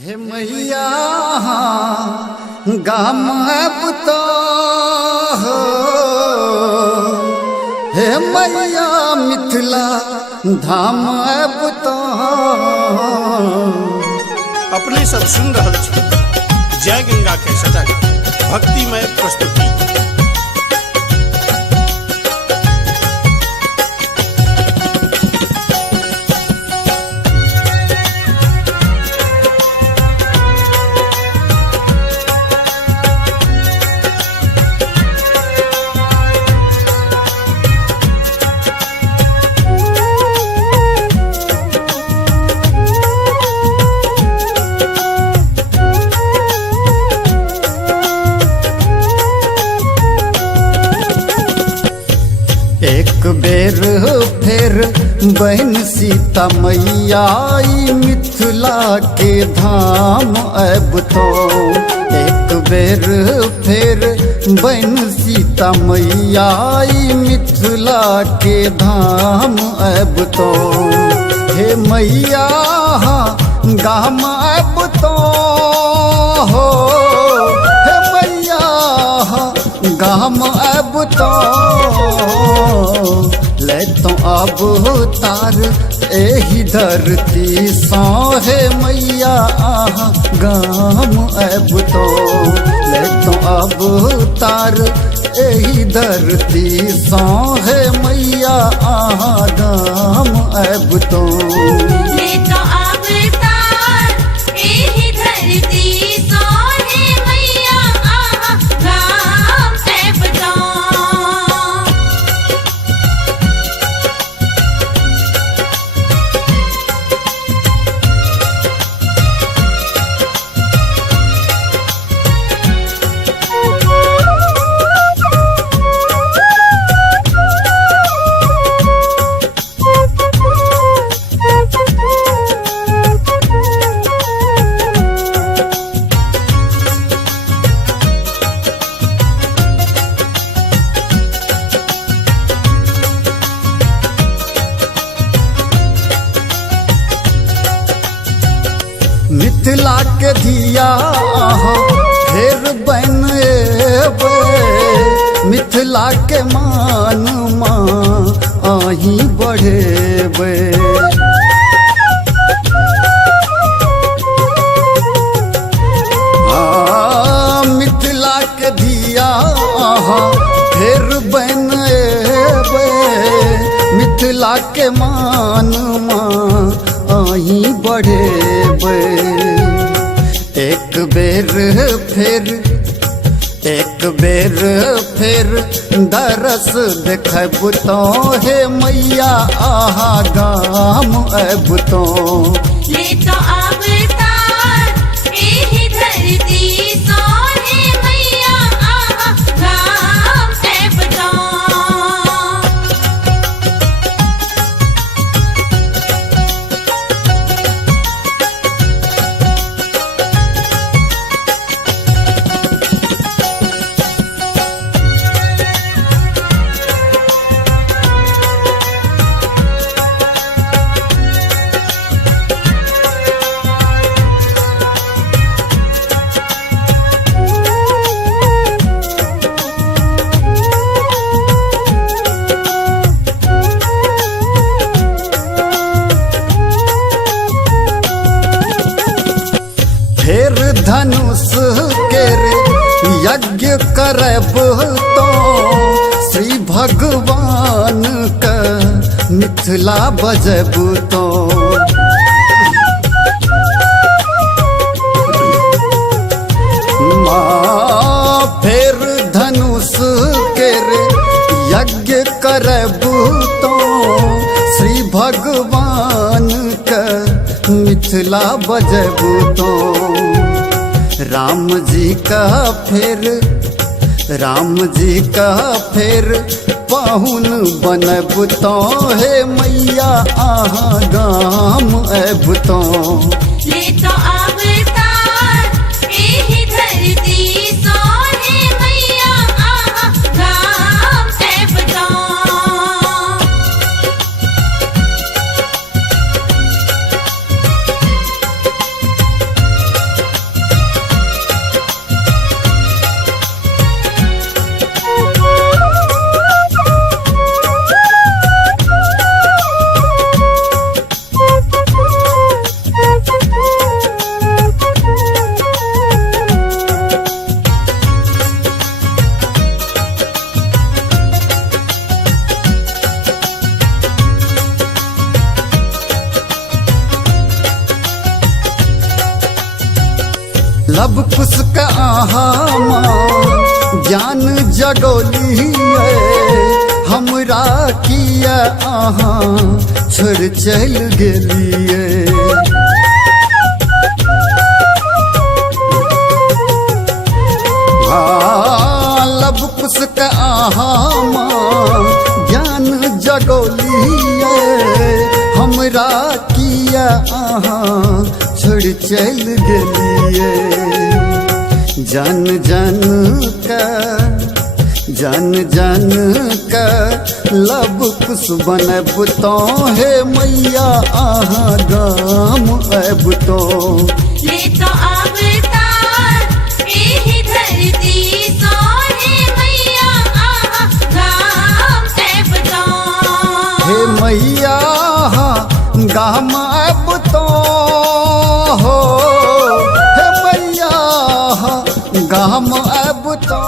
हे मैया गाम तो हो, हे मैया मिथिला धाम तो अपने सब सुन रहल छी जय गंगा के सटक भक्तिमय प्रस्तुति। एक बेर फेर बहन सीता मैया आई मिथिला के धाम अब तो। एक बेर फेर बहन सीता मैया आई मिथिला के धाम अब तो। हे मैया गाम अब तो हो, हे मैया गाम अब तो ले तो अब तार एही धरती सौ। हे मैया गाम अब तो ले तो अब तार एही धरती सौ। हे मैया गाम अब तो ले तो अब तार एही धरती सौ। हे मैया गाम अब तो। मिथिला के दिया फेर बन एबे, मिथिला के मान आही बढ़ेबे। मिथिला के दिया फेर बन एबे, मिथिला के मान आही बढ़ेबे। एक बेर फेर दरस देखब तो। हे मैया गाम अब तो ले तो अब तार एही धरती सौ। हे मैया गाम अब तो। फेर धनुष के रे यज्ञ करब तो। श्री भगवान का मिथिला बजब तो। फेर धनुष के रे यज्ञ करब तो। श्री भगवान का मिथिला बजब तो। राम जी का फेर पाहुन बनब तो। हे मैया गाम अब तो ले तो अब तार एही धरती सौ। हे मैया गाम अब तो। लब पुस्क आहा माँ ज्ञान जगोलिए हमरा किया आहा छोड़ चल गेलिए लब पुस्क आहा माँ ज्ञान जगोलिए हमरा किया आहा छोड़ चल गेलिए जान जान का लब कुछ बनब तो हे मैया आहा गाम अब तो ले तो अवतार एही धरती सोहे मैया आहा गाम अब तो हे मैया गाम अब तो हो हे मैया गाम अब तो